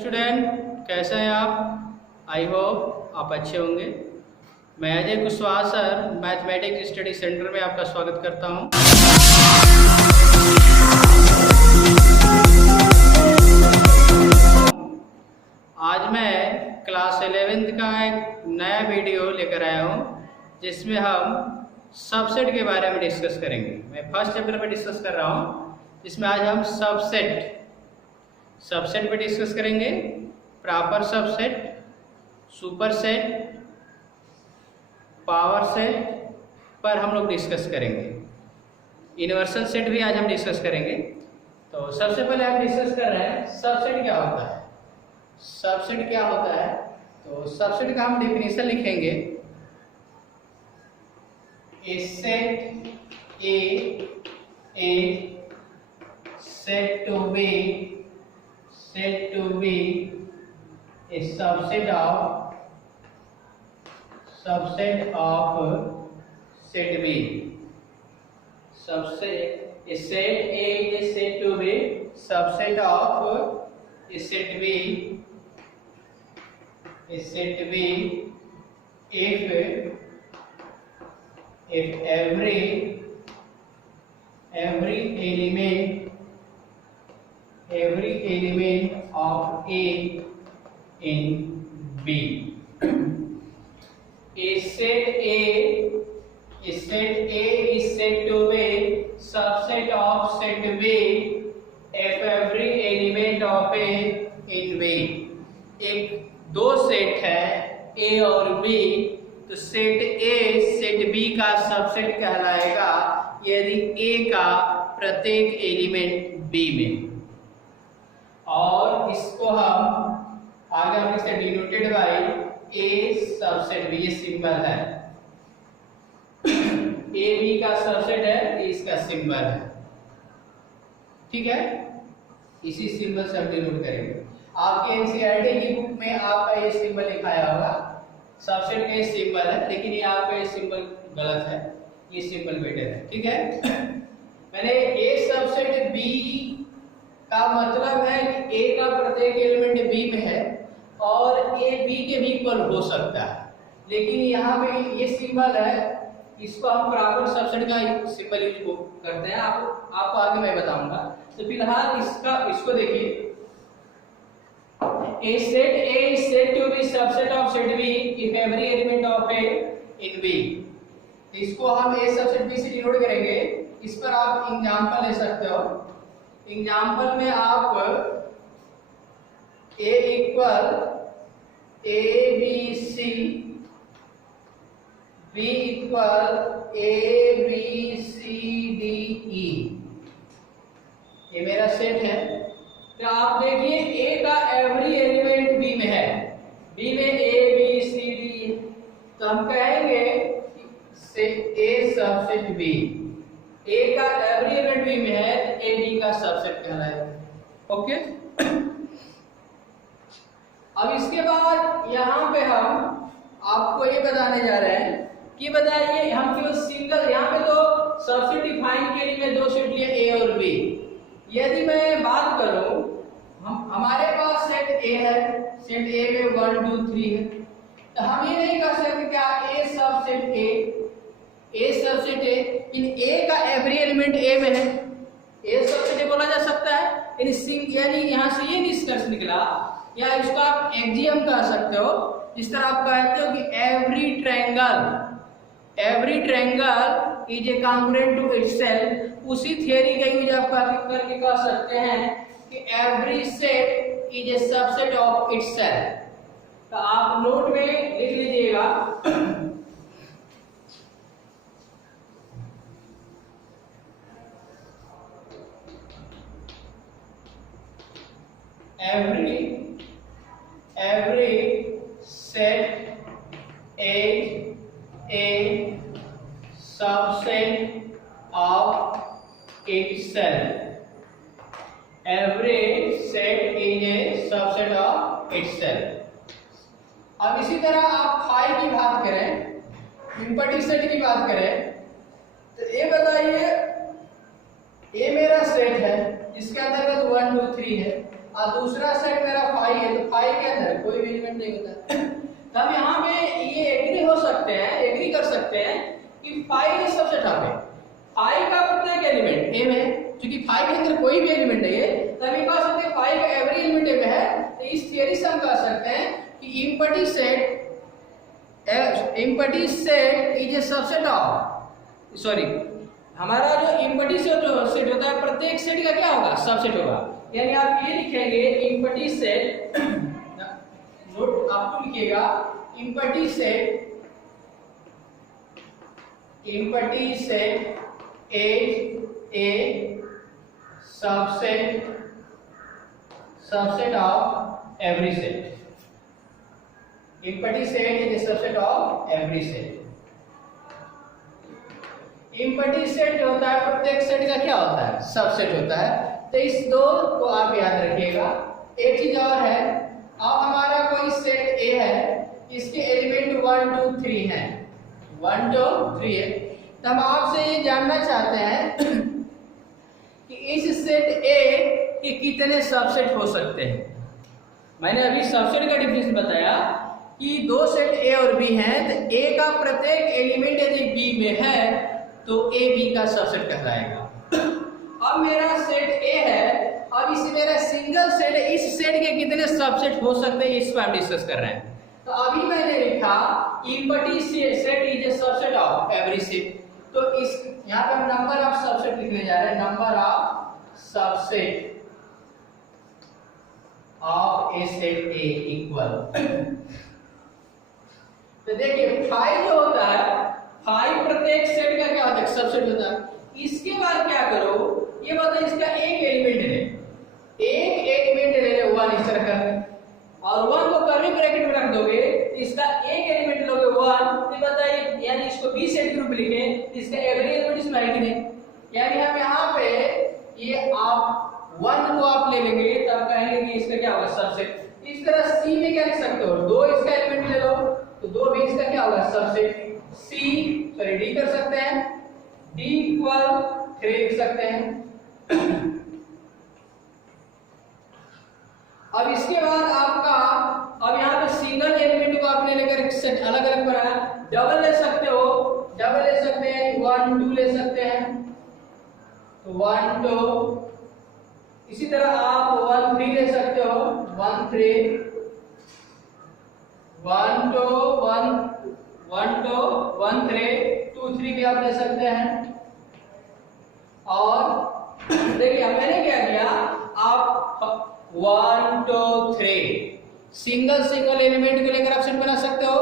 Student, कैसे हैं आप? आई होप आप अच्छे होंगे। मैं Ajay Kushwaha sir mathematics study centre में आपका स्वागत करता हूं। आज मैं क्लास 11th का एक नया वीडियो लेकर आया हूं, जिसमें हम सबसेट के बारे में डिस्कस करेंगे। मैं फर्स्ट चैप्टर में डिस्कस कर रहा हूं, जिसमें आज हम सबसेट पे डिस्कस करेंगे। Proper subset, super set, power set पर हम लोग डिस्कस करेंगे। यूनिवर्सल सेट भी आज हम डिस्कस करेंगे। तो सबसे पहले हम डिस्कस कर रहे हैं सबसेट क्या होता है। सबसेट क्या होता है, तो सबसेट का हम डेफिनेशन लिखेंगे। A set A said to be a subset of set B. A set A is said to be subset of a set B. A set B if every element of A in B. A set A is said to be subset of set B if every element of A in B. एक दो set है A और B, तो set A set B का subset कहलाएगा यदि A का प्रत्येक एलिमेंट B में, और इसको हम आगे हम लिखते हैं denoted by A subset B। ये सिंबल है, A B का सबसेट है, ये इसका सिंबल है। ठीक है, इसी सिंबल से हम डिनोट करेंगे। आपके एनसीईआरटी की बुक में आपका ये सिंबल लिखाया होगा, सबसेट का ये सिंबल है, लेकिन ये आपका ये सिंबल गलत है, ये सिंबल बेटर है। ठीक है, मैंने A सबसेट B का मतलब है कि A का प्रत्येक एलिमेंट B में है और A B के भी इक्वल हो सकता है, लेकिन यहाँ पे ये सिंबल है, इसको हम प्रॉपर सबसेट का सिंबल यूज करते हैं। आपको आगे मैं बताऊंगा। तो फिलहाल इसको देखिए। A set A is said to be subset of set B if every element of A in B। इसको हम A सबसेट B से डिनोट करेंगे। इस पर आप एग्जांपल ले सकते हो। एग्जाम्पल में आप A equal ABC, B equal ABCDE, ये मेरा सेट है। तो आप देखिए A का एवरी एलिमेंट B में है, B में ABCD, तो हम कहेंगे A सबसेट B। A का एवरी एलिमेंट B में है, तो A B का सबसेट कहलाएगा। ओके, अब इसके बाद यहाँ पे हम आपको ये बताने जा रहे हैं कि बताइए हम केवल सिंगल, यहाँ पे तो सबसेट डिफाइन के लिए मैं दो सेट लिए A और B। यदि मैं बात करूं, हमारे पास सेट A है, सेट A में 1 2 3 है, तो हम ये नहीं कह सकते क्या A subset A, in A का एवरी एलिमेंट A में है, A सबसेट बोला जा सकता है। यानी यहाँ से ये निष्कर्ष निकला, या इसको आप एक्सियम कह सकते हो, जिस तरह आप कहते हो कि every triangle is a congruent to itself. उसी थियरी का यूज आप करके कह सकते हैं कि every set is a subset of itself. तो आप नोट में लिख लीजिएगा, every set is a subset of itself. Every set is a subset of itself. अब इसी तरह आप फाई की बात करें, इम्पटी सेट की बात करें, तो ये बताइए A मेरा सेट है जिसके अंतर्गत 1 2 3 है, और दूसरा सेट मेरा फाई है, तो फाई के अंदर कोई भी एलिमेंट नहीं होता। तो हम यहाँ पे ये एग्री हो सकते हैं, एग्री कर सकते हैं कि फाई के सबसेट है। फाई का प्रत्येक एलिमेंट एम है, क्योंकि फाई के अंदर कोई भी एलिमेंट नहीं है, तो हम ये कह सकते हैं फाई का एवरी एलिमेंट एम है। तो इस थियरी से हम कह सकते हैं कि empty set is a subset of, sorry, हमारा जो एम्प्टी सेट होता है प्रत्येक सेट का क्या होगा, सबसेट होगा। यानी आप ये लिखेंगे एम्प्टी सेट, नोट आपको लिखिएगा empty set is a subset of every set. Empty set is a subset of every set. Empty set जो होता है प्रत्येक सेट का क्या होता है, सबसेट होता है। तो इस दो को आप याद रखिएगा। एक चीज और है, अब हमारा कोई सेट ए है, इसके एलिमेंट 1 2 3 हैं, 1 2 3 है। तो हम आपसे ये जानना चाहते हैं कि इस सेट ए के कितने सबसेट हो सकते हैं। मैंने अभी सबसेट का डिफरेंस बताया कि दो सेट ए और बी हैं, तो ए का प्रत्येक एलिमेंट यदि बी में है तो ए बी का सबसेट कहलाएगा। अब मेरा सेट ए है, अब इस मेरा सिंगल सेट है, इस सेट के कितने सबसेट हो सकते हैं इस पर हम डिस्कस कर रहे हैं। तो अभी मैंने लिखा empty set is a subset of every set. तो इस यहाँ पे हम नंबर ऑफ सबसेट लिखने जा रहे हैं, number of subset of a set A equal. तो देखिए फाइव जो होता है, फाइव प्रत्येक सेट का क्या होता है, सबसेट होता है। इसके बाद क्या करो, ये बताओ इसका एक एलिमेंट ले, एक एलिमेंट ले ले 1 इस तरह का, और 1 को कर्ली ब्रैकेट में रख दोगे, इसका एक एलिमेंट लोगे 1, ये बताइए, यानी इसको बी सेट ग्रुप लिखे, इसका एवरी एलिमेंट इसमें है कि नहीं। यानी हम यहाँ पे ये आप 1 को आप ले लेंगे तब कहेंगे कि इसका क्या होगा, सबसेट। इस तरह सी में क्या लिख सकते हो, 2 इसका एलिमेंट ले लो तो 2 भी इसका क्या होगा, सबसेट। सी सॉरी डी कर सकते हैं, डी इक्वल 3 लिख सकते हैं। अब इसके बाद आपका, अब यहाँ पे सिंगल एलिमेंट को आपने लेकर एक सेट अलग अलग बनाया, डबल ले सकते हो, डबल ले सकते हैं, 1 2 ले सकते हैं, तो 1 2। इसी तरह आप 1 3 ले सकते हो, 1 3, 1 2 1 2 1 3 2 3 भी आप ले सकते हैं। और देखिए मैंने क्या किया, आप 1 2 3 सिंगल एलिमेंट को लेकर आप सेट बना सकते हो।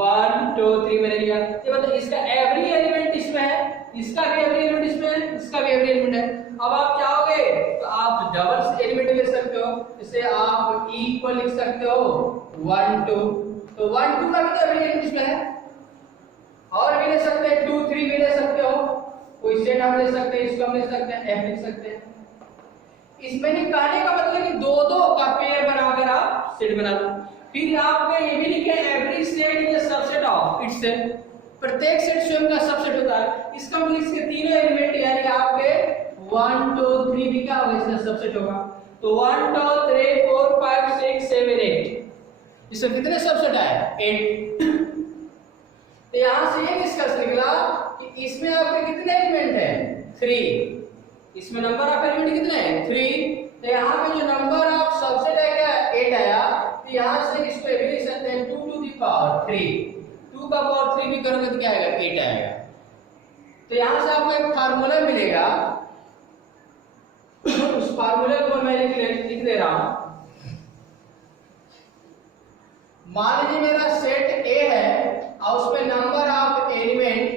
1 2 3 मैंने लिया, ये बताओ इसका एवरी एलिमेंट इसमें है, इसका भी एवरी एलिमेंट इसमें है, इसका भी एवरी एलिमेंट है। अब आप चाहोगे तो आप डबल एलिमेंट ले सकते हो, इसे आप इक्वल लिख सकते हो 1 2, तो 1 2 का भी तो एवरी एलिमेंट इसमें है। और भी ले सकते हैं, 2 3 भी ले सकते हो, कोई सेट हम ले सकते हैं, इसको हम ले सकते हैं, एफ लिख सकते हैं। इसमें नहीं कहने का मतलब कि दो दो का पेयर बनाकर आप सेट बना दो। फिर आपने ये भी लिखे every set is a subset of itself, प्रत्येक सेट स्वयं का सबसेट होता है। इसका मतलब इसके तीनों एलिमेंट यानी आपके 1 2 3 भी क्या होगा, इसका सबसेट होगा। तो 1 2 3 4 5 6 7 8, इसमें कितने सबसेट आए, 8। तो यहां से ये डिस्कस निकला कि इसमें आपके कितने एलिमेंट हैं, 3। इसमें नंबर ऑफ एलिमेंट कितने हैं, 3। तो यहाँ पे जो नंबर ऑफ सबसेट है क्या, 8 आया। तो यहाँ से इसको भी लिख सकते हैं 2 टू द पावर 3, 2 का पावर 3 भी करोगे तो क्या आएगा, 8 आएगा। तो यहाँ से आपको एक फार्मूला मिलेगा, उस फार्मूले को मैं लिख दे रहा हूं। मान लीजिए मेरा सेट ए है और उसमें नंबर ऑफ एलिमेंट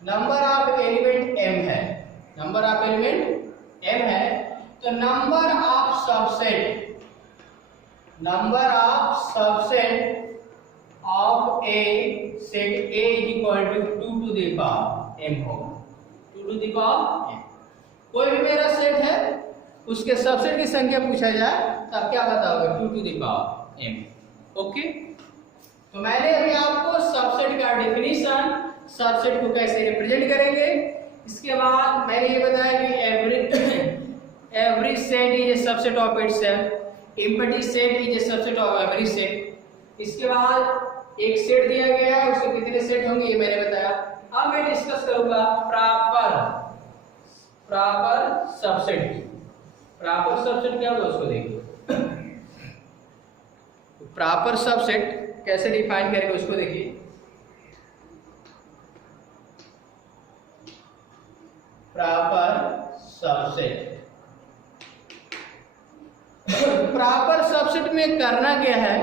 m है, नंबर ऑफ एलिमेंट m है। तो number of subset of a set a is equal to 2 to the power m होगा, 2 टू द पावर m। कोई भी मेरा सेट है उसके सबसेट की संख्या पूछा जाए तब क्या बताओगे, 2 to the power m। Okay, तो मैंने अभी आपको सबसेट का डेफिनेशन, सबसेट को कैसे रिप्रेजेंट करेंगे, इसके बाद मैंने ये बताया कि every set is a subset of itself, empty set is a subset of every set। इसके बाद एक सेट दिया गया है, उसके कितने सेट होंगे ये मैंने बताया। अब मैं डिस्कस करूंगा प्रॉपर सबसेट की। प्रॉपर सबसेट क्या होगा उसको देखिए। प्रॉपर सबसेट कैसे डिफाइन करेंगे उसको देखिए। प्रॉपर सबसेट, प्रॉपर सबसेट में करना क्या है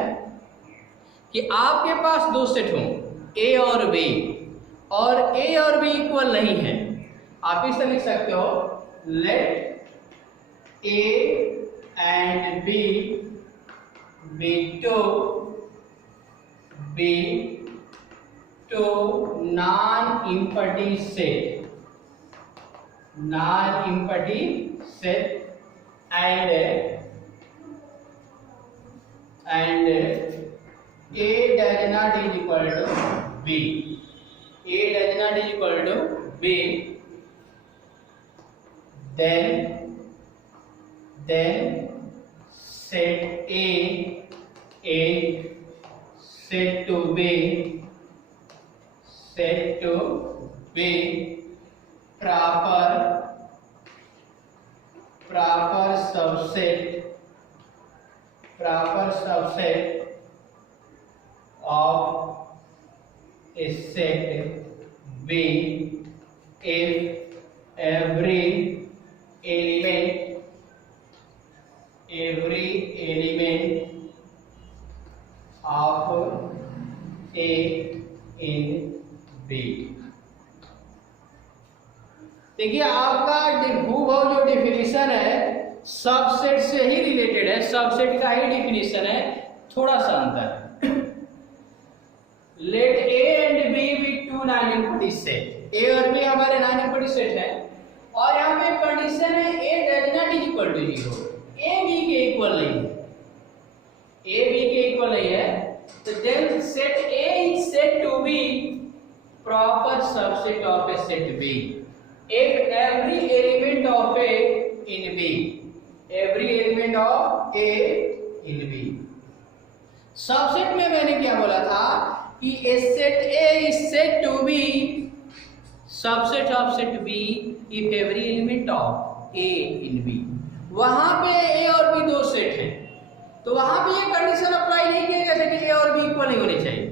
कि आपके पास दो सेट हों ए और बी, और ए और बी इक्वल नहीं है। आप इस तरह लिख सकते हो, let A and B be two non empty set, non-empty set and A does not is equal to B, A does not is equal to B, then set A set to B proper subset of a set B if every element of A in B। देखिए आपका भूभाव जो definition है subset से ही related है, subset का ही definition है, थोड़ा सा अंतर है। Let A and B be two non empty set, A और बी हमारे नॉन इम्पटी सेट है, और यहाँ पे कंडीशन है A does not is equal to 0, A B के इक्वल नहीं है, ए बी के इक्वल नहीं है, तो then set A is said to be proper subset of a set B if every element of A in B, every element of A in B। Subset में मैंने क्या बोला था कि a set A is said to be subset of set B if every element of A in B। वहां पे A और B दो सेट हैं, तो वहां पे ये कंडीशन अप्लाई नहीं किया जा सकती, A और B इक्वल नहीं होने चाहिए।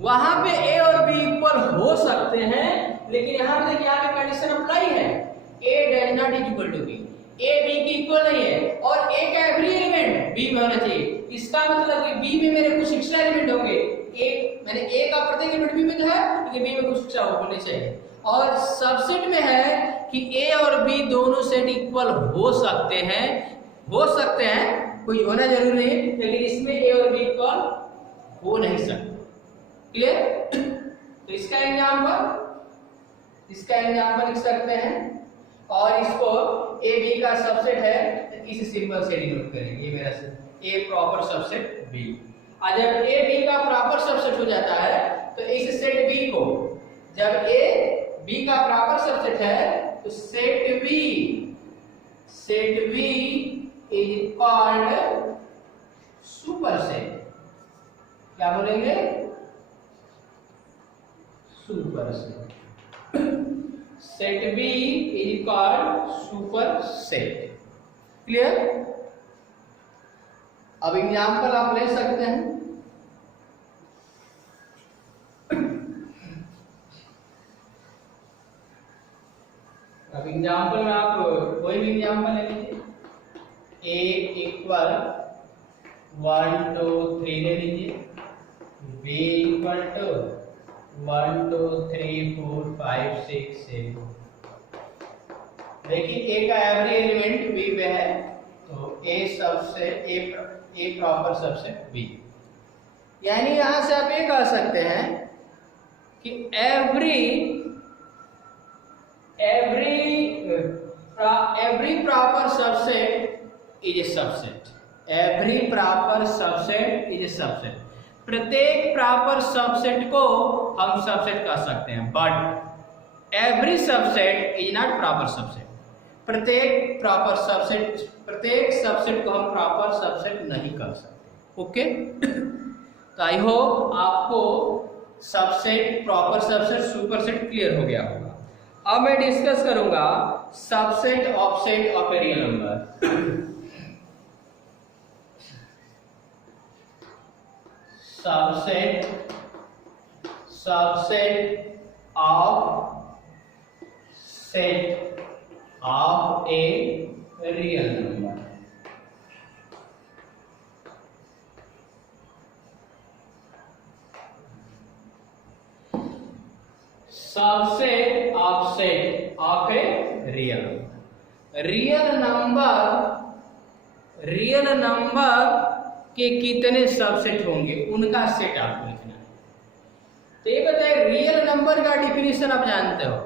वहां पे A और B इक्वल हो सकते हैं, लेकिन यहां पे देखिए आगे कंडीशन अप्लाई है, A does not is equal to B, A B की इक्वल नहीं है, और A का एवरी एलिमेंट B में होना चाहिए। इसका मतलब कि B में मेरे कुछ एक्स्ट्रा एलिमेंट होंगे, मैंने A का प्रत्येक एलिमेंट B में तो है, लेकिन B में कुछ एक्स्ट्रा होने चाहिए। और सबसेट में है कि A और B दोनों सेट इक्वल हो सकते हैं, कोई होना जरूरी नहीं, लेकिन इसमें A और B इक्वल हो नहीं सकते। क्लियर? तो इसका एग्जाम्पल लिख सकते हैं, और इसको ए बी का सबसेट है तो इस सिंबल से डिनोट करेंगे, ये मेरा ए प्रॉपर सबसेट बी। और जब ए बी का प्रॉपर सबसेट हो जाता है तो इस सेट बी को, जब ए बी का प्रॉपर सबसेट है तो set B is called superset. क्या बोलेंगे? Superset. Set B is called superset। Clear? अब एग्जाम्पल आप ले सकते हैं। अब एग्जाम्पल में आप कोई भी एग्जाम्पल ले लीजिए, A इक्वल 1 2 3 ले लीजिए, B इक्वल टू 1 2 3 4 5 6 7। देखिए A का एवरी एलिमेंट B पे है, तो A सबसे A प्रॉपर सबसेट B। यानी यहां से आप ये कह सकते हैं कि every proper subset is a subset। every proper subset is a subset। प्रत्येक प्रॉपर सबसेट को हम सबसेट कह सकते हैं, but every subset is not proper subset. प्रत्येक सबसेट को हम प्रॉपर सबसेट नहीं कर सकते। ओके, तो आई होप आपको subset, proper subset, superset clear हो गया होगा। अब मैं डिस्कस करूंगा subset offset of a real number. Subset of set of a real number. Subset of set of a real number के कितने सबसेट होंगे उनका सेट आपको लिखना है। तो ये बताइए, रियल नंबर का डिफिनेशन आप जानते हो,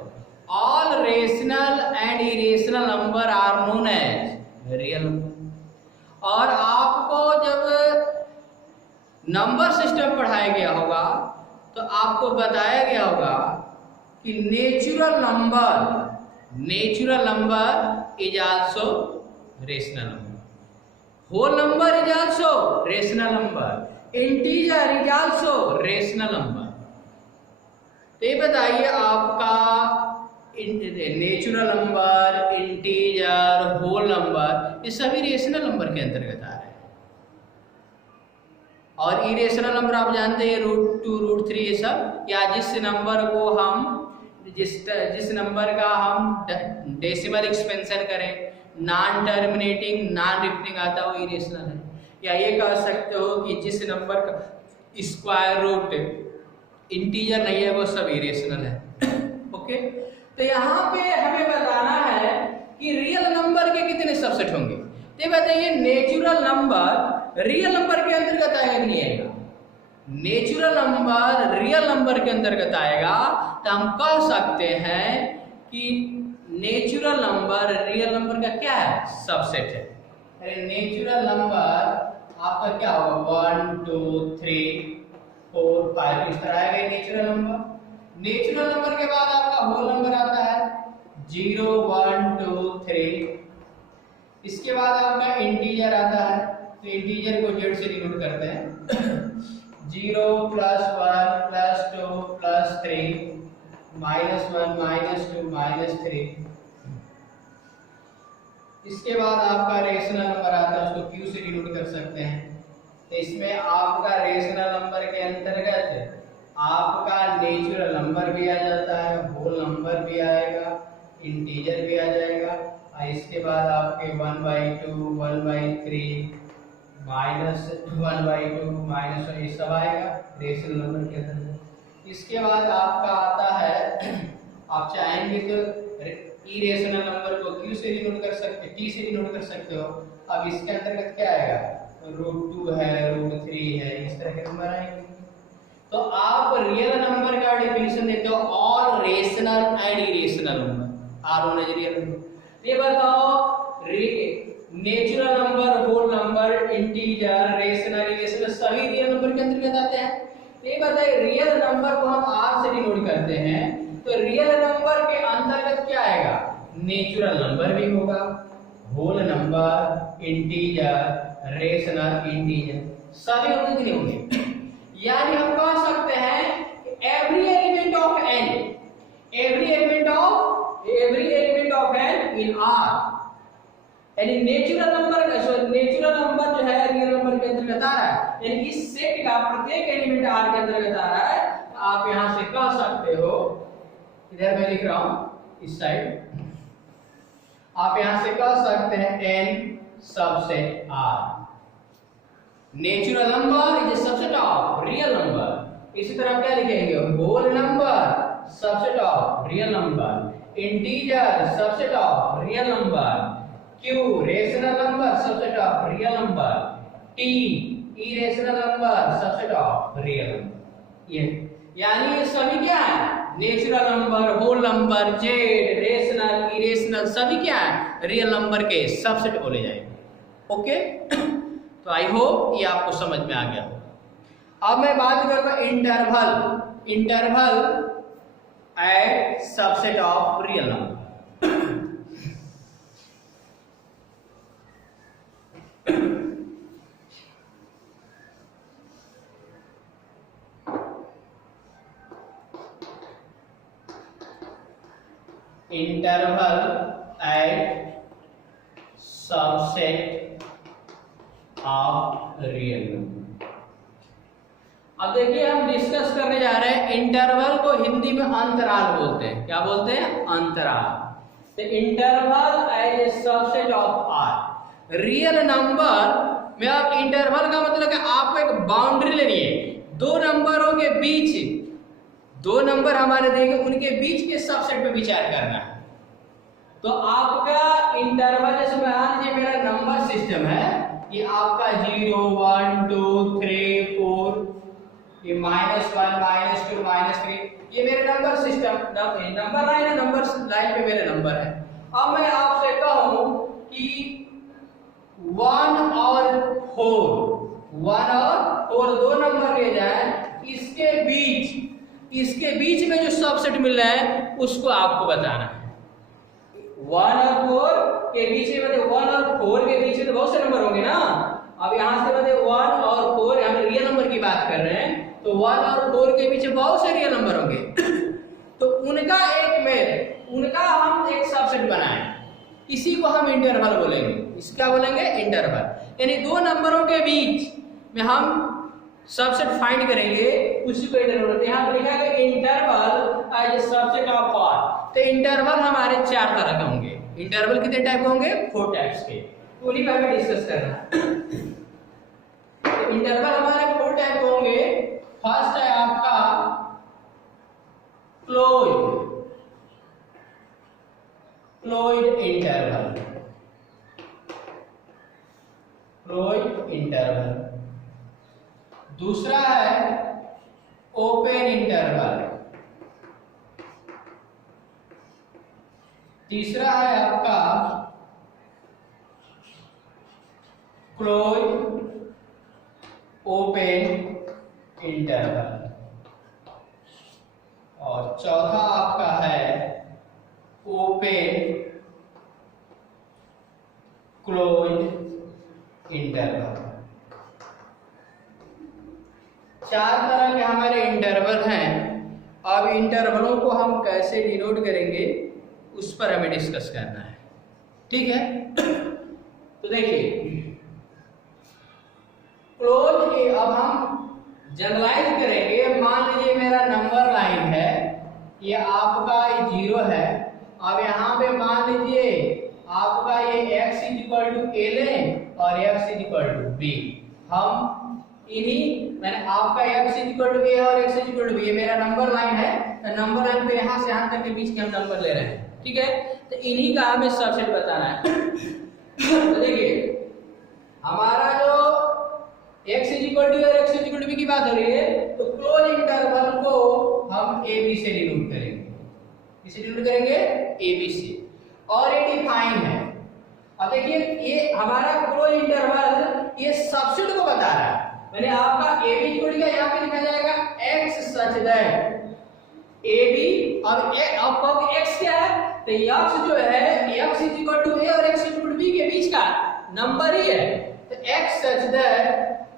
all rational and irrational number are known as real number. और आपको जब नंबर सिस्टम पढ़ाया गया होगा तो आपको बताया गया होगा कि natural number is also rational number, whole number is also rational number, integer is also rational number. तो ये बताइए, आपका natural number, integer, whole number, ये सभी रेशनल नंबर के अंतर्गत आ रहे हैं। और इरेशनल नंबर आप जानते हैं, √2, √3 ये सब, या जिस नंबर को हम जिस नंबर का हम डेसिमल एक्सपेंशन करें, नॉन टर्मिनेटिंग, नॉन रिपीटिंग आता है, वो इरेशनल है। या ये कह सकते हो कि जिस नंबर का स्क्वायर रूट इंटीजर नहीं है वो सब इरेशनल है। ओके, तो यहाँ पे हमें बताना है कि रियल नंबर के कितने सबसेट होंगे। तो बताइए, नेचुरल नंबर रियल नंबर के अंतर्गत आएगा कि नहीं आएगा? नेचुरल नंबर रियल नंबर के अंतर्गत आएगा, तो हम कह सकते हैं कि नेचुरल नंबर रियल नंबर का क्या है? सबसेट है। अरे नेचुरल नंबर आपका क्या होगा? 1 2 3 4 5 इस तरह आएगा नेचुरल नंबर। नेचुरल नंबर के बाद आपका होल नंबर आता है 0 1 2 3। इसके बाद आपका इंटीजर आता है, तो इंटीजर को जेड से डिनोट करते हैं 0 +1 +2 +3 -1 -2 -3। इसके बाद आपका रेशनल नंबर आता है, उसको क्यू से डिनोट कर सकते हैं। तो इसमें आपका रेशनल नंबर के अंतर्गत आपका नेचुरल नंबर भी आ जाता है, होल नंबर भी आएगा, इंटीजर भी आ जाएगा। और इसके बाद आपके 1/2 1/3 -1/2 -1 ये सब आएगा रेशनल नंबर के अंतर्गत। इसके बाद आपका आता है, आप चाहेंगे तो इरेशनल नंबर को क्यू से डिनोट कर सकते, टी से डिनोट कर सकते हो। अब इसके अंतर्गत क्या आएगा? √2 है, √3 है, इस तरह के नंबर आएंगे। तो आप रियल नंबर का डेफिनेशन देते हो, all rational and irrational number are known as real number. ये बताओ, natural number, whole number, integer, rational, irrational सभी रियल नंबर के अंतर्गत आते हैं। ये बताइए, रियल नंबर को हम आर से डिनोट करते हैं, तो रियल नंबर के अंतर्गत क्या आएगा? नेचुरल नंबर भी होगा, whole number, integer, rational, integer सभी होंगे होंगे। यानी हम कह सकते हैं every element of n, every element of n in R, यानी नेचुरल नंबर जो है रियल नंबर के अंतर्गत आ रहा है, यानी इस सेट का प्रत्येक एलिमेंट R के अंतर्गत आ रहा है। आप यहां से कह सकते हो, इधर मैं लिख रहा हूं इस साइड, आप यहां से कह सकते हैं n subset R, natural number is a subset of real number. इसी तरह क्या लिखेंगे? Whole number subset of real number, integer subset of real number, Q rational number subset of real number, T irrational number subset of real number. ये यानी ये सभी क्या है? Natural number, whole number, Z, rational, irrational सभी क्या है? Real number के सबसेट बोले जाएंगे। ओके, तो आई होप ये आपको समझ में आ गया होगा। अब मैं बात करूंगा interval at subset of real number. Interval at subset of real number. अब देखिए हम डिस्कस करने जा रहे हैं, इंटरवल को हिंदी में अंतराल बोलते हैं। क्या बोलते हैं? अंतराल। तो interval as a subset of R. Real number में आप इंटरवल का मतलब है आपको एक बाउंड्री लेनी है, दो नंबरों के बीच, दो नंबर हमारे देंगे उनके बीच के सबसेट पे विचार करना है। तो आपका इंटरवल, जैसे मान लीजिए मेरा नंबर सिस्टम है, ये आपका 0 1 2 3 4, ये -1 -2 -3, ये मेरे नंबर सिस्टम नंबर लाइन है, नंबर लाइन पे मेरे नंबर है। अब मैं आपसे कहूं कि 1 और 4 दो नंबर ले जाए, इसके बीच में जो सबसेट मिल रहा है उसको आपको बताना है। 1 और 4 के बीच में, मतलब 1 और 4 के बीच में तो बहुत से नंबर होंगे ना। अब यहाँ से मतलब 1 और 4, हम रियल नंबर की बात कर रहे हैं, तो 1 और 4 के पीछे बहुत से रियल नंबर होंगे। तो उनका हम एक सबसेट बनाएं, इसी को हम इंटरवल बोलेंगे। इसका बोलेंगे इंटरवल, यानी दो नंबरों के बीच में हम सबसेट फाइंड करेंगे, उसी को इंटरवल बोलते हैं। यहाँ पर लिखा है interval as a subset of R. तो इंटरवल हमारे 4 तरह के होंगे। इंटरवल कितने टाइप के होंगे? 4 टाइप्स के। तो उन्हीं पर हमें डिस्कस करना है। तो इंटरवल हमारे 4 टाइप के होंगे। फर्स्ट है आपका क्लोज्ड इंटरवल। दूसरा है ओपन इंटरवल। तीसरा है आपका क्लोज ओपन इंटरवल। और चौथा आपका है ओपन क्लोज इंटरवल। 4 तरह के हमारे इंटरवल हैं। अब इंटरवलों को हम कैसे डिनोट करेंगे उस पर हमें डिस्कस करना है, ठीक है। तो देखिए क्लोज के अब हम जनरलाइज करेंगे। मान लीजिए मेरा नंबर लाइन है, ये आपका 0 है। अब यहाँ पे मान लीजिए आपका ये x a लें और x b। हम मैंने आपका x a और x b, ये मेरा नंबर लाइन है। तो नंबर लाइन पे यहाँ से यहाँ तक के बीच के हम नंबर ले रहे हैं, ठीक है। तो इन्हीं का हमें सबसेट बताना है। तो देखिए हमारा जो x और x b की बात हो रही है, तो क्लोज इंटरवल को हम a b से डिनोट करेंगे। किसे डिनोट करेंगे? a b से। और ये डिफाइन है। अब देखिए ये हमारा क्लोज इंटरवल ये सबसेट को बता रहा है। मैंने आपका a b जोड़ दिया, यहाँ पे लिखा जाएगा x such that a b। और आपका x क्या है? तो x जो है x a और x b के बीच का नंबर ही है। तो x सच दैट,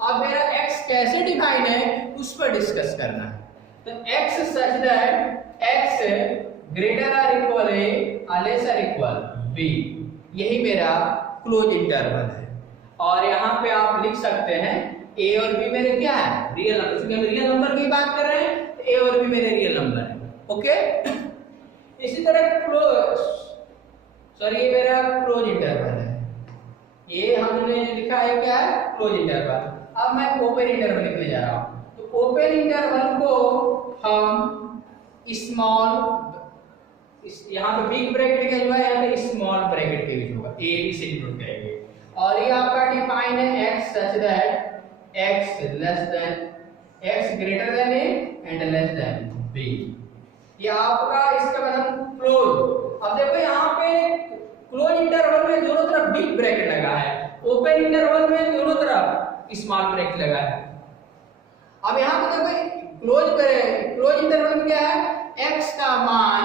अब मेरा x कैसे डिफाइन है उस पर डिस्कस करना है। तो x such that x greater or equal a और लेसर इक्वल b, यही मेरा क्लोज इंटरवल है। और यहाँ पे आप लिख सकते हैं a और b मेरे क्या है? Real number. क्योंकि हम रियल नंबर की बात कर रहे हैं, तो a और b मेरे रियल नंबर है, ओके। इसी तरह ये मेरा क्लोज इंटरवल है। ये हमने लिखा है क्या है? Close interval. अब मैं ओपन इंटरवल लिखने जा रहा हूं। तो ओपन इंटरवल को हम यहाँ पे बिग ब्रैकेट का जो है, यहाँ पे स्मॉल ब्रैकेट के बीच होगा, ए बी से डिनोट करेंगे। और ये आपका डिफाइन है x such that x less than x greater than a and less than b। ये आपका इसका मतलब क्लोज। अब देखो यहाँ पे क्लोज इंटरवल में दोनों तरफ बिग ब्रैकेट लगा है, ओपन इंटरवल में दोनों तरफ स्मॉल ब्रैकेट लगा है। अब यहाँ पे देखो क्लोज इंटरवल में क्या है? x का मान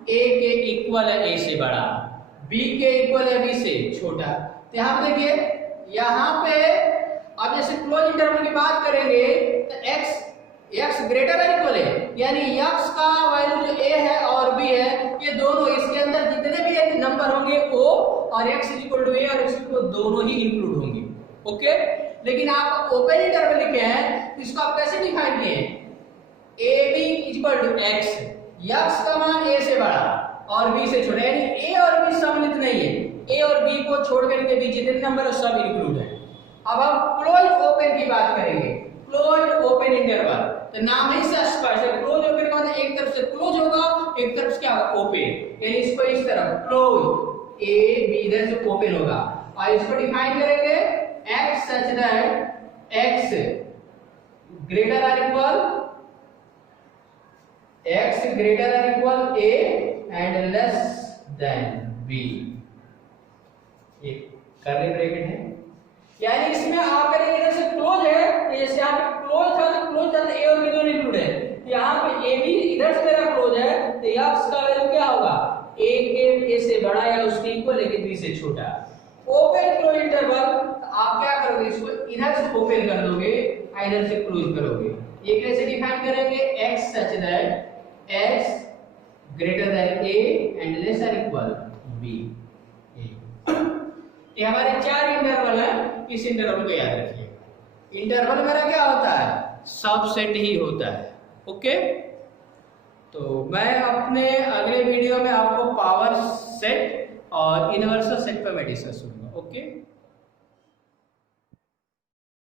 a के इक्वल है, a से बड़ा, b के इक्वल है, b से छोटा। तो यहाँ पे देखिए, यहाँ पे अब जैसे क्लोज इंटरवल की बात करेंगे तो x ग्रेटर है इक्वल है, यानी x का वैल्यू जो a है और b है, ये दोनों इसके अंदर इंटरवल होंगे ओ और x इक्वल टू ए और x इक्वल टू दोनों ही इंक्लूड होंगे। ओके, लेकिन आप ओपन इंटरवल लिखे हैं तो इसको आप कैसे डिफाइन किए हैं? A B equal to x, x का मान a से बड़ा और b से छोटा, यानी a और b सम्मिलित नहीं है, a और b को छोड़कर के बीच जितने नंबर है सब इंक्लूड है। अब हम क्लोज ओपन की बात करेंगे, क्लोज ओपन इंटरवल, तो नाम ही से स्पष्ट है, क्लोज ओपन का मतलब एक तरफ से क्लोज होगा, एक तरफ से क्या होगा? ओपन, यानी इसको इस तरफ क्लोज, ए बी इधर से ओपन होगा, और इसको डिफाइन करेंगे x such that x greater or equal a and less than b, ये कर्ली ब्रैकेट है, यानी इसमें आप करेंगे इधर से क्लोज है, जैसे यहाँ पे क्लोज था तो क्लोज था तो a और b दोनों इंक्लूड है, तो यहाँ पे a b इधर से मेरा क्लोज है तो x का वैल्यू क्या होगा? a के a से बड़ा या उसके इक्वल लेकिन b से छोटा। ओपन क्लोज इंटरवल, आप क्या करोगे? इसको इधर से ओपन कर दोगे, इधर से क्लोज करोगे। ये कैसे डिफाइन करेंगे? x such that x greater than a and less or equal b। ये हमारे चार इंटरवल है, इस इंटरवल को याद रखिए। इंटरवल मेरा क्या होता है? सबसेट ही होता है। ओके, तो मैं अपने अगले वीडियो में आपको पावर सेट और यूनिवर्सल सेट पर मैं डिस्कस करूंगा। ओके।